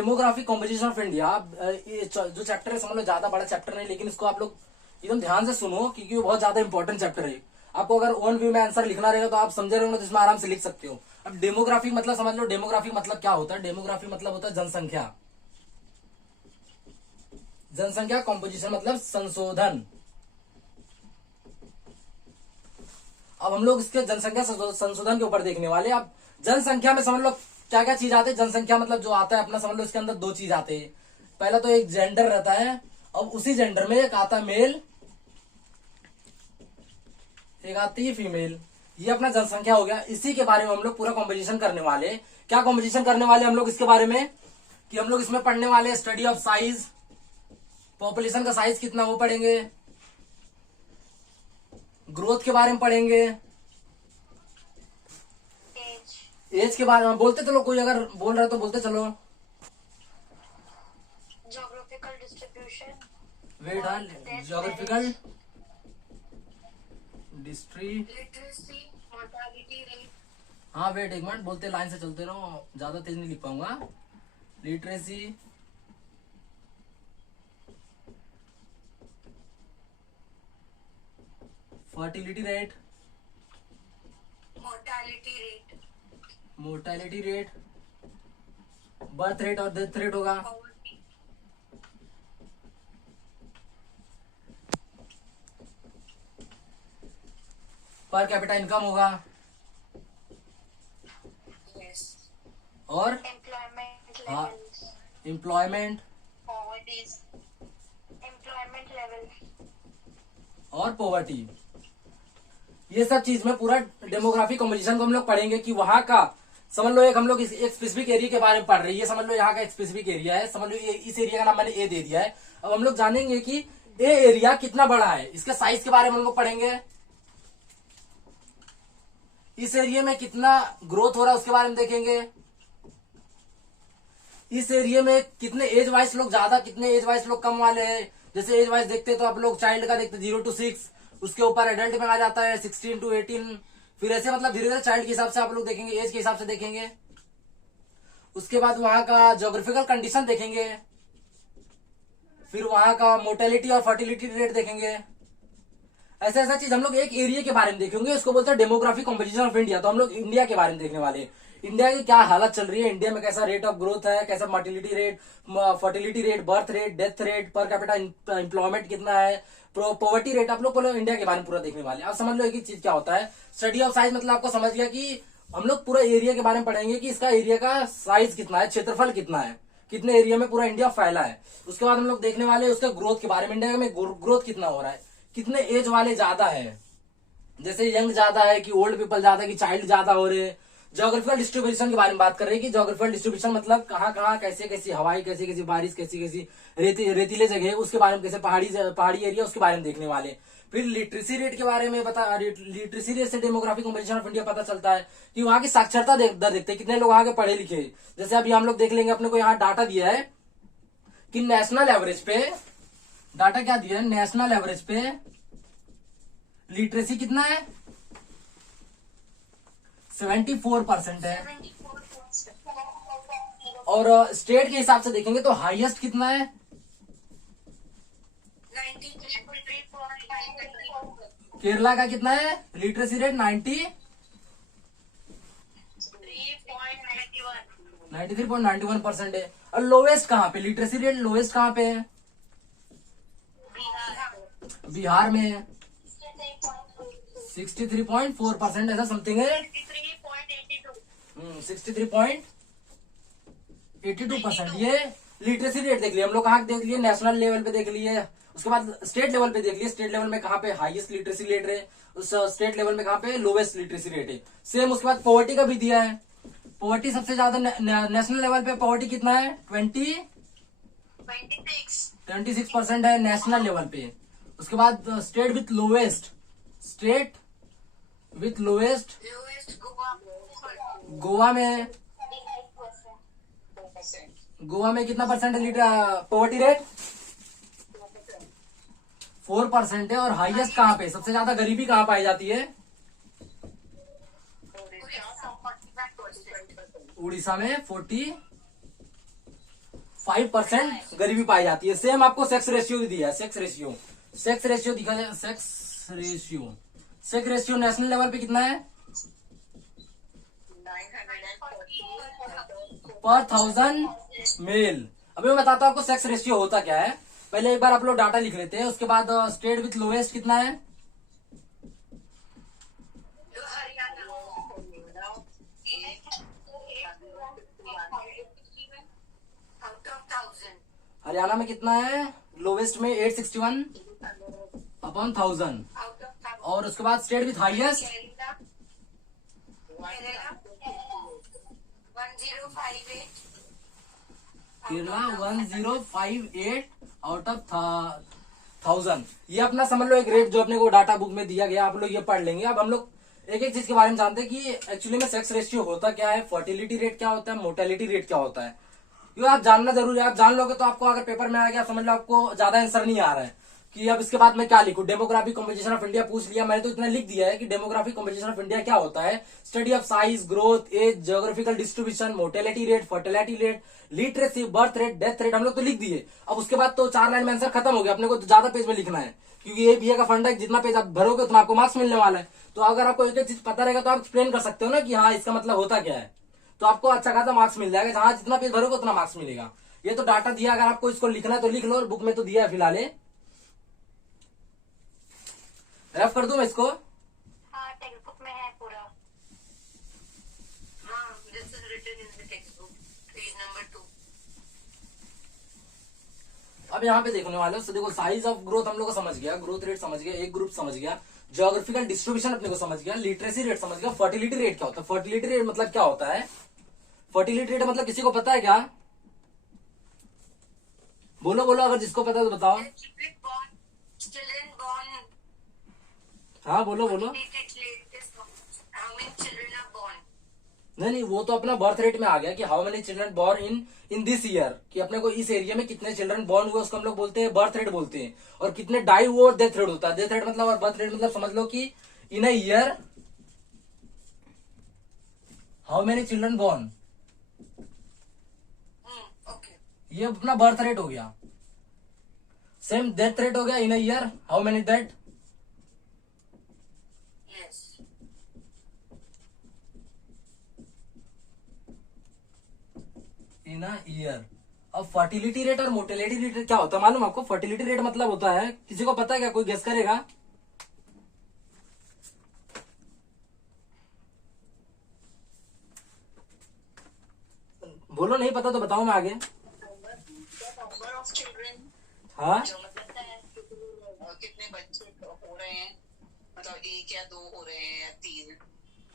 Demographic composition of India, ये जो chapter है समझ लो ज्यादा बड़ा चैप्टर नहीं, लेकिन इसको आप लोग एकदम ध्यान से सुनो क्योंकि वो बहुत ज्यादा इंपॉर्टेंट चैप्टर है। आपको अगर ओन व्यू में आंसर लिखना रहेगा तो आप समझे रहेंगे तो इसमें आराम से लिख सकते हो। अब डेमोग्राफिक मतलब समझ लो, डेमोग्राफिक मतलब क्या होता है? डेमोग्राफिक मतलब होता है जनसंख्या। जनसंख्या कॉम्पोजिशन मतलब संशोधन। अब हम लोग इसके जनसंख्या संशोधन के ऊपर देखने वाले। अब जनसंख्या में समझ लो क्या क्या चीज आते हैं। जनसंख्या मतलब जो आता है अपना समझ लो इसके अंदर दो चीज आते हैं। पहला तो एक जेंडर रहता है, अब उसी जेंडर में एक आता है मेल, एक आती है फीमेल। ये अपना जनसंख्या हो गया। इसी के बारे में हम लोग पूरा कॉम्पोजिशन करने वाले। क्या कॉम्पोजिशन करने वाले हम लोग इसके बारे में कि हम लोग इसमें पढ़ने वाले स्टडी ऑफ साइज, पॉपुलेशन का साइज कितना वो पढ़ेंगे, ग्रोथ के बारे में पढ़ेंगे, एज के बारे में बोलते चलो, कोई अगर बोल रहा है तो बोलते चलो। ज्योग्राफिकल डिस्ट्रीब्यूशन, वेट हाँ, ज्योग्राफिकल लिटरेसी, मोर्टालिटी रेट। हाँ वेट एक मिनट, बोलते लाइन से चलते रहो, ज्यादा तेज नहीं लिख पाऊंगा। Literacy, fertility rate, mortality rate, birth rate और डेथ रेट होगा। पर कैपिटा इनकम होगा और एम्प्लॉयमेंट हाँ लेवल्स, एम्प्लॉयमेंट एम्प्लॉयमेंट लेवल और पॉवर्टी। ये सब चीज में पूरा डेमोग्राफिक कॉम्पोजिशन को हम लोग पढ़ेंगे कि वहां का समझ लो एक हम लोग एक स्पेसिफिक एरिया के बारे में पढ़ रहे हैं। ये समझ लो यहाँ का एक स्पेसिफिक एरिया है, समझ लो ये इस एरिया का नाम मैंने ए दे दिया है। अब हम लोग जानेंगे कि ए एरिया कितना बड़ा है, इसके साइज के बारे में हम लोग पढ़ेंगे। इस एरिया में कितना ग्रोथ हो रहा है उसके बारे में देखेंगे। इस एरिया में कितने एज वाइज लोग ज्यादा, कितने एज वाइज लोग कम वाले हैं। जैसे एज वाइज देखते तो आप लोग चाइल्ड का देखते 0 to 6, उसके ऊपर एडल्ट में आ जाता है 16 to 18, फिर ऐसे मतलब धीरे धीरे चाइल्ड के हिसाब से आप लोग देखेंगे, एज के हिसाब से देखेंगे। उसके बाद वहां का ज्योग्राफिकल कंडीशन देखेंगे, फिर वहां का मोर्टेलिटी और फर्टिलिटी रेट देखेंगे। ऐसा ऐसा चीज हम लोग एक एरिया के बारे में देखेंगे, इसको बोलते हैं डेमोग्राफिक कॉम्पोजिशन ऑफ इंडिया। तो हम लोग इंडिया के बारे में देखने वाले हैं। इंडिया की क्या हालत चल रही है, इंडिया में कैसा रेट ऑफ ग्रोथ है, कैसा mortality rate, fertility rate, birth rate, death rate, per capita employment कितना है, पॉवर्टी रेट। आप लोग को इंडिया के बारे में पूरा देखने वाले। अब समझ लो एक ही चीज क्या होता है स्टडी ऑफ साइज। मतलब आपको समझ गया कि हम लोग पूरा एरिया के बारे में पढ़ेंगे कि इसका एरिया का साइज कितना है, क्षेत्रफल कितना है, कितने एरिया में पूरा इंडिया फैला है। उसके बाद हम लोग देखने वाले उसका ग्रोथ के बारे में, इंडिया में ग्रोथ कितना हो रहा है, कितने एज वाले ज्यादा है, जैसे यंग ज्यादा है कि ओल्ड पीपल ज्यादा है कि चाइल्ड ज्यादा हो रहे हैं। ज्योग्राफिकल डिस्ट्रीब्यूशन के बारे में बात कर रहे हैं कि ज्योग्राफिकल डिस्ट्रीब्यूशन मतलब कहाँ कहाँ कैसे कैसी हवाई, कैसी कैसी बारिश, कैसी कैसी रेतीले जगह, उसके बारे में, कैसे पहाड़ी एरिया, उसके बारे में देखने वाले। फिर लिटरेसी रेट के बारे में बता, लिटरेसी रेट से डेमोग्राफिक कॉम्पोजिशन ऑफ इंडिया पता चलता है कि वहां की साक्षरता दर देखते हैं, कितने लोग वहां के पढ़े लिखे। जैसे अभी हम लोग देख लेंगे, अपने को यहाँ डाटा दिया है कि नेशनल एवरेज पे, डाटा क्या दिया है, नेशनल एवरेज पे लिटरेसी कितना है, 74% है। और स्टेट के हिसाब से देखेंगे तो हाईएस्ट कितना है, 93.9। केरला का कितना है लिटरेसी रेट, 93.91% है। और लोवेस्ट कहाँ पे लिटरेसी रेट, लोवेस्ट कहाँ पे है, बिहार में है 63.4%, ऐसा समथिंग है। 63.82%। ये लिटरेसी रेट देख लिए हम लोग, कहाँ देख लिए, नेशनल लेवल पे देख लिए। उसके बाद स्टेट लेवल पे देख लिए, स्टेट लेवल में कहाँ पे हाईएस्ट लिटरेसी रेट है, उस स्टेट लेवल में कहाँ पे लोवेस्ट लिटरेसी रेट है। सेम उसके बाद पॉवर्टी का भी दिया है। पॉवर्टी सबसे ज्यादा नेशनल लेवल पे पॉवर्टी कितना है, 26% है नेशनल लेवल पे। उसके बाद state with lowest, state with lowest Goa में, गोवा में कितना परसेंट है लीटर पॉवर्टी रेट, 4% है। और हाईएस्ट कहाँ पे, सबसे ज्यादा गरीबी कहाँ पाई जाती है, उड़ीसा में 5% गरीबी पाई जाती है। सेम आपको सेक्स रेशियो भी दिया है, सेक्स रेशियो दिखा जाए, सेक्स रेशियो नेशनल लेवल पे कितना है? 940 पर 1000 मेल। अभी मैं बताता हूँ आपको सेक्स रेशियो होता क्या है। पहले एक बार आप लोग डाटा लिख लेते हैं, उसके बाद स्टेट विथ लोएस्ट कितना है? आउट ऑफ 1000 हरियाणा में कितना है? लोवेस्ट में 861 अपॉन 1000। आउट ऑफ 1000 और उसके बाद state with highest Kerala 1058 Kerala 1058 out of 1000। ये अपना समझ लो एक रेट जो अपने को डाटा बुक में दिया गया, आप लोग ये पढ़ लेंगे। अब हम लोग एक एक चीज के बारे में जानते हैं कि एक्चुअली में सेक्स रेशियो होता क्या है, फर्टिलिटी रेट क्या होता है, मोर्टेलिटी रेट क्या होता है। ये आप जानना जरूरी है। आप जान लोगे तो आपको अगर पेपर में आ गया, समझ लो आपको ज्यादा आंसर नहीं आ रहा है कि अब इसके बाद मैं क्या लिखूं। डेमोग्राफिक कॉम्पोजिशन ऑफ इंडिया पूछ लिया, मैंने तो इतना लिख दिया है कि डेमोग्राफिक कॉम्पोजिशन ऑफ इंडिया क्या होता है। Study of size, growth, age, geographical distribution, mortality rate, fertility rate, literacy, birth rate, death rate, हम लोग तो लिख दिए। अब उसके बाद तो 4 लाइन में आंसर खत्म हो गया, अपने को तो ज्यादा पेज में लिखना है, क्योंकि ये बीए का फंड है, जितना पेज आप भरोगे उतना आपको मार्क्स मिलने वाला है। तो अगर आपको एक एक चीज पता रहेगा तो आप एक्सप्लेन कर सकते हो ना कि हाँ इसका मतलब होता क्या है, तो आपको अच्छा खासा मार्क्स मिल जाएगा। जहां जितना पेज भरोगे उतना मार्क्स मिलेगा। ये तो डाटा दिया, अगर आपको इसको लिखना है तो लिख लो, बुक में तो दिया है फिलहाल। रेफ कर दूं मैं इसको? हाँ टेक्स्ट बुक में है पूरा। हाँ this is written in the textbook page number 2। अब यहाँ पे देखने वाले हो, देखो साइज ऑफ ग्रोथ हम लोग को समझ गया, ग्रोथ रेट समझ गया, एक ग्रुप समझ गया, ज्योग्राफिकल डिस्ट्रीब्यूशन अपने को समझ गया, लिटरेसी रेट समझ गया, फर्टिलिटी रेट क्या होता है। फर्टिलिटी रेट मतलब क्या होता है? फर्टिलिटी रेट मतलब किसी को पता है क्या? बोलो बोलो, अगर जिसको पता है तो बताओ। चिल्ड्रन बॉर्न हाँ बोलो बोलो। How many children are born. नहीं, वो तो अपना बर्थ रेट में आ गया कि how many children born in this year, कि अपने को इस एरिया में कितने चिल्ड्रन बॉर्न हुए, उसको हम लोग बोलते हैं बर्थ रेट बोलते हैं। और कितने डाई हुए और डेथ रेट होता है। डेथ रेट मतलब और बर्थ रेट मतलब समझ लो कि in a year how many children born, okay ये अपना बर्थ रेट हो गया। सेम डेथ रेट हो गया, in a year how many death, yes in a year. अब फर्टिलिटी रेट और मोर्टेलिटी रेट क्या होता है मालूम आपको? फर्टिलिटी रेट मतलब होता है, किसी को पता है क्या? कोई गेस करेगा? बोलो, नहीं पता तो बताओ मैं आगे। नंबर ऑफ चिल्ड्रन, हाँ जो मतलब कितने बच्चे हो रहे हैं, मतलब 1 या 2 हो रहे हैं या 3।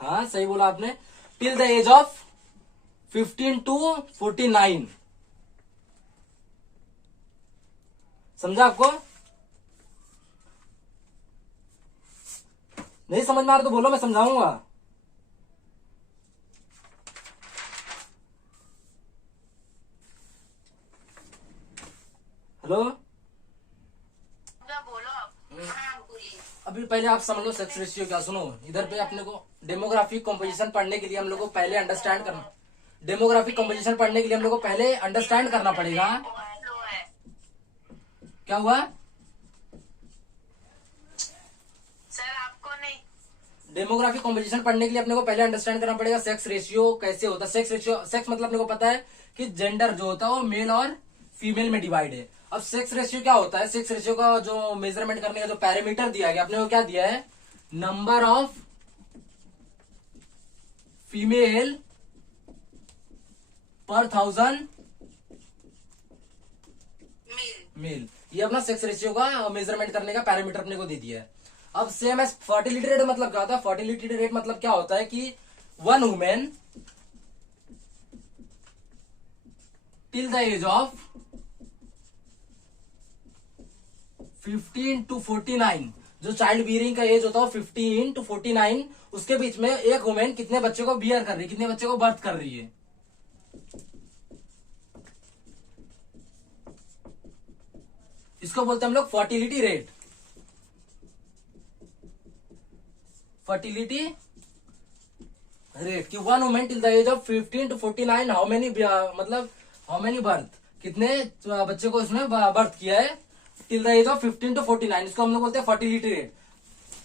हाँ सही बोला आपने। Till the age of 15 to 49, समझा आपको? नहीं समझ में आ रहा तो बोलो, मैं समझाऊंगा। हेलो, बोलो आप। हाँ बोलिए। अभी पहले आप समझ लो सेक्स रेशियो क्या। सुनो, इधर पे अपने को डेमोग्राफिक कॉम्पोजिशन पढ़ने के लिए हम लोग को पहले अंडरस्टैंड करना, डेमोग्राफिक कॉम्पोजिशन पढ़ने के लिए हम लोग को पहले अंडरस्टैंड करना पड़ेगा। स्लो है। क्या हुआ? सर आपको नहीं। डेमोग्राफिक कॉम्पोजिशन पढ़ने के लिए अपने को पहले अंडरस्टैंड करना पड़ेगा सेक्स रेशियो कैसे होता है। सेक्स रेशियो, सेक्स मतलब अपने को पता है कि जेंडर जो होता है वो मेल और फीमेल में डिवाइड है। अब सेक्स रेशियो क्या होता है? सेक्स रेशियो का जो मेजरमेंट करने का जो पैरामीटर दिया गया अपने को, क्या दिया है? नंबर ऑफ फीमेल पर 1000 मेल। ये अपना सेक्स रेशियो का मेजरमेंट करने का पैरामीटर अपने को दे दिया है। अब सेम एज फर्टिलिटी रेट मतलब क्या होता है? फर्टिलिटी रेट मतलब क्या होता है कि one women till the age of 15 to 49, जो चाइल्ड बियरिंग का एज होता है 15 to 49, उसके बीच में एक वुमेन कितने बच्चे को बियर कर रही है, कितने बच्चे को बर्थ कर रही है। इसको बोलते हैं हम लोग फर्टिलिटी रेट। फर्टिलिटी रेट कि one women till the age of 15 to 49 how many, मतलब हाउ मेनी बर्थ, कितने बच्चे को इसमें बर्थ किया है till the age of 15 to 49, इसको हम लोग बोलते हैं फर्टिलिटी रेट।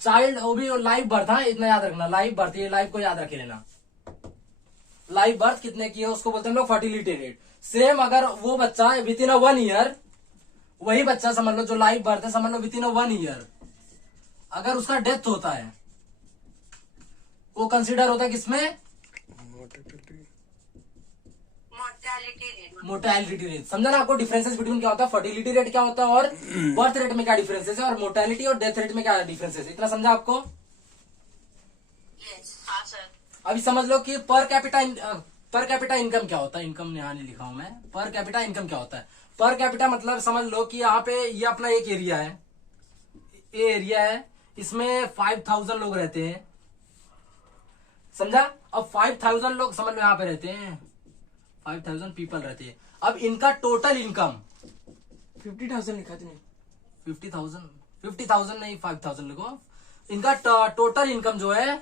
चाइल्ड वो भी लाइव बर्थ, हाँ इतना याद रखना, लाइव बर्थ, ये लाइव को याद रखे लेना, लाइव बर्थ कितने की है उसको बोलते हैं हम लोग फर्टिलिटी रेट। सेम अगर वो बच्चा विद इन 1 ईयर, वही बच्चा समझ लो जो लाइव बर्थ है, समझ लो विद इन 1 ईयर अगर उसका डेथ होता है, वो कंसिडर होता है किसमें, मोर्टेलिटी रेट। Mortality rate. समझा ना आपको डिफरेंसेस बिटवीन क्या होता है, फर्टिलिटी रेट क्या होता है और बर्थ रेट में क्या डिफरेंसेस है, और मोर्टेलिटी और डेथ रेट में क्या डिफरेंसेस है, इतना समझा आपको। यस हाँ सर। अभी समझ लो कि पर कैपिटा इनकम क्या होता है, इनकम यहाँ नहीं लिखा हूं मैं, पर कैपिटा इनकम क्या होता है। पर कैपिटा मतलब समझ लो कि यहाँ पे ये अपना एक एरिया है, ये एरिया है, इसमें 5000 लोग रहते हैं, समझा। अब 5000 लोग समझ लो यहाँ पे रहते हैं, 5000 पीपल रहते हैं। अब इनका टोटल इनकम 50,000 लिखा तूने। 50,000 नहीं 5000 लिखो। इनका टोटल इनकम जो है,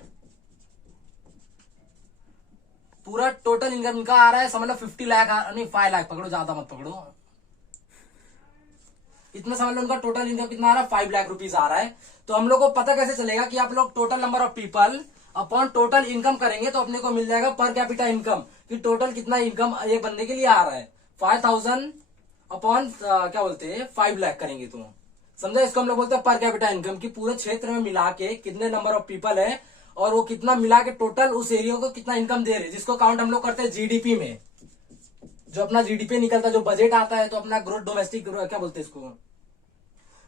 पूरा टोटल इनकम इनका आ रहा है समझ लो 50 लाख, नहीं 5 लाख पकड़ो, ज्यादा मत पकड़ो, इतना समझ लो उनका टोटल इनकम कितना आ रहा है, 5 लाख रुपीज आ रहा है। तो हम लोग को पता कैसे चलेगा कि आप लोग total number of people upon total income करेंगे तो अपने को मिल जाएगा पर कैपिटा इनकम, कि टोटल कितना इनकम एक बंदे के लिए आ रहा है। 5000 अपॉन क्या बोलते हैं 5 लाख करेंगे तो समझा, इसको हम लोग बोलते हैं पर कैपिटा इनकम, की पूरे क्षेत्र में मिला के कितने नंबर ऑफ पीपल है और वो कितना मिला के टोटल उस एरिया को कितना इनकम दे रहे, जिसको काउंट हम लोग करते हैं जीडीपी में। जो अपना जीडीपी निकलता है, जो बजट आता है, तो अपना ग्रोथ डोमेस्टिक क्या बोलते हैं इसको,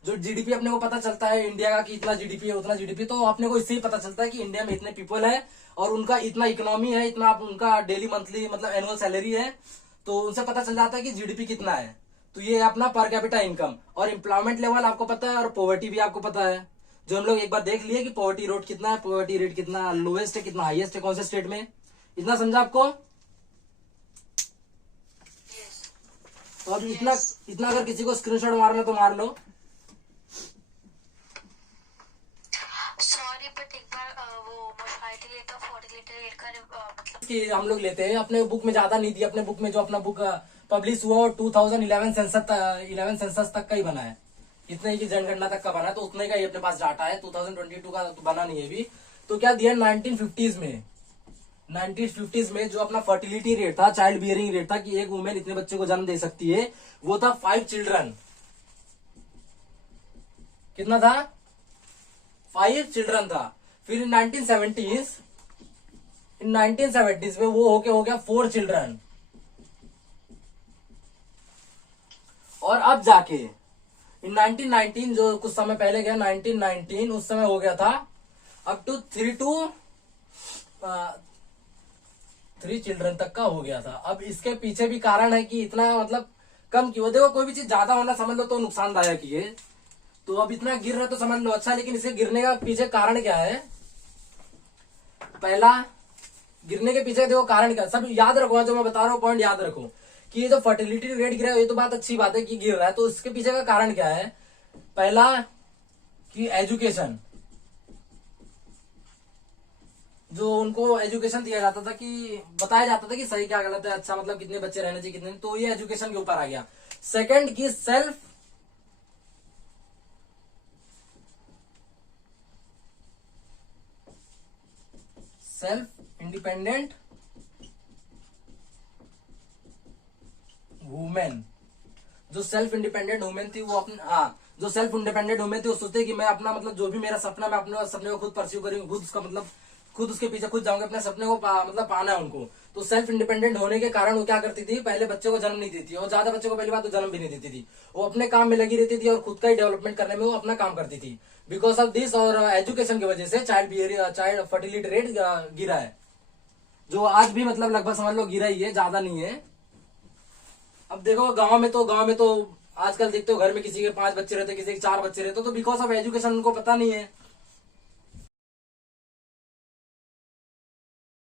जो जीडीपी अपने को पता चलता है इंडिया का कि इतना जीडीपी है उतना जीडीपी, तो अपने को इससे ही पता चलता है कि इंडिया में इतने पीपल है और उनका इतना इकोनॉमी है, इतना उनका डेली मंथली मतलब एनुअल सैलरी है, तो उनसे पता चल जाता है कि जीडीपी कितना है। तो ये अपना पर कैपिटा इनकम। और एम्प्लॉयमेंट लेवल आपको पता है और पॉवर्टी भी आपको पता है, जो हम लोग एक बार देख लिए कि पॉवर्टी रेट कितना है, पॉवर्टी रेट कितना लोएस्ट है, कितना हाईएस्ट है, कौन से स्टेट में, इतना समझा आपको। तो अब इतना अगर किसी को स्क्रीनशॉट मारना तो मार लो। सॉरी बट एक बार वो मोर्टालिटी रेट और फर्टिलिटी रेट का मतलब कि हम लोग लेते हैं अपने बुक में, ज्यादा नहीं दिया अपने बुक में, जो अपना बुक पब्लिश हुआ 2011 सेंसस तक का ही बना है, इतने ही की जनगणना तक का बना है, तो उतने का ही अपने पास डाटा है, 2022 का तो बना नहीं है अभी। तो क्या दिया 1950s में जो अपना फर्टिलिटी रेट था, चाइल्ड बियरिंग रेट था, कि एक वुमेन इतने बच्चे को जन्म दे सकती है, वो था 5 चिल्ड्रन। कितना था, 5 चिल्ड्रन था। फिर 1970s में वो हो गया 4 चिल्ड्रन, और अब जाके इन 1919 जो कुछ समय पहले गया 1919, उस समय हो गया था अप टू 3 चिल्ड्रन तक का हो गया था। अब इसके पीछे भी कारण है कि इतना मतलब कम क्यों, देखो कोई भी चीज ज्यादा होना समझ लो तो नुकसानदायक ही है, तो अब इतना गिर रहा तो समझ लो अच्छा, लेकिन इसके गिरने का पीछे कारण क्या है, पहला गिरने के पीछे देखो कारण क्या, सब याद रखो जो मैं बता रहा हूँ पॉइंट याद रखो, कि ये जो फर्टिलिटी रेट गिरा है ये तो बात अच्छी बात है कि गिर रहा है, तो इसके पीछे का कारण क्या है, पहला कि एजुकेशन, जो उनको एजुकेशन दिया जाता था, कि बताया जाता था कि सही क्या गलत है, अच्छा मतलब कितने बच्चे रहने चाहिए कितने, तो ये एजुकेशन के ऊपर आ गया। सेकंड की सेल्फ इंडिपेंडेंट वुमेन, जो सेल्फ इंडिपेंडेंट वुमेन थी वो अपने जो सेल्फ इंडिपेंडेंट वुमेन थी वो सोचते कि मैं अपना मतलब जो भी मेरा सपना, मैं अपने सपने को खुद परस्यू करूंगी, खुद उसका मतलब खुद उसके पीछे खुद जाऊंगे, अपने सपने को मतलब पाना है उनको। तो सेल्फ इंडिपेंडेंट होने के कारण वो क्या करती थी, पहले बच्चे को जन्म नहीं देती, और ज्यादा बच्चों को पहली बात तो जन्म भी नहीं देती थी, वो अपने काम में लगी रहती थी और खुद का ही डेवलपमेंट करने में वो अपना काम करती थी। बिकॉज ऑफ दिस और एजुकेशन की वजह से चाइल्ड फर्टिलिटी रेट गिरा है, जो आज भी मतलब लगभग समझ लो गिरा ही है, ज्यादा नहीं है। अब देखो गांव में तो आजकल देखते हो घर में किसी के 5 बच्चे रहते, किसी के 4 बच्चे रहते, तो बिकॉज ऑफ एजुकेशन उनको पता नहीं है,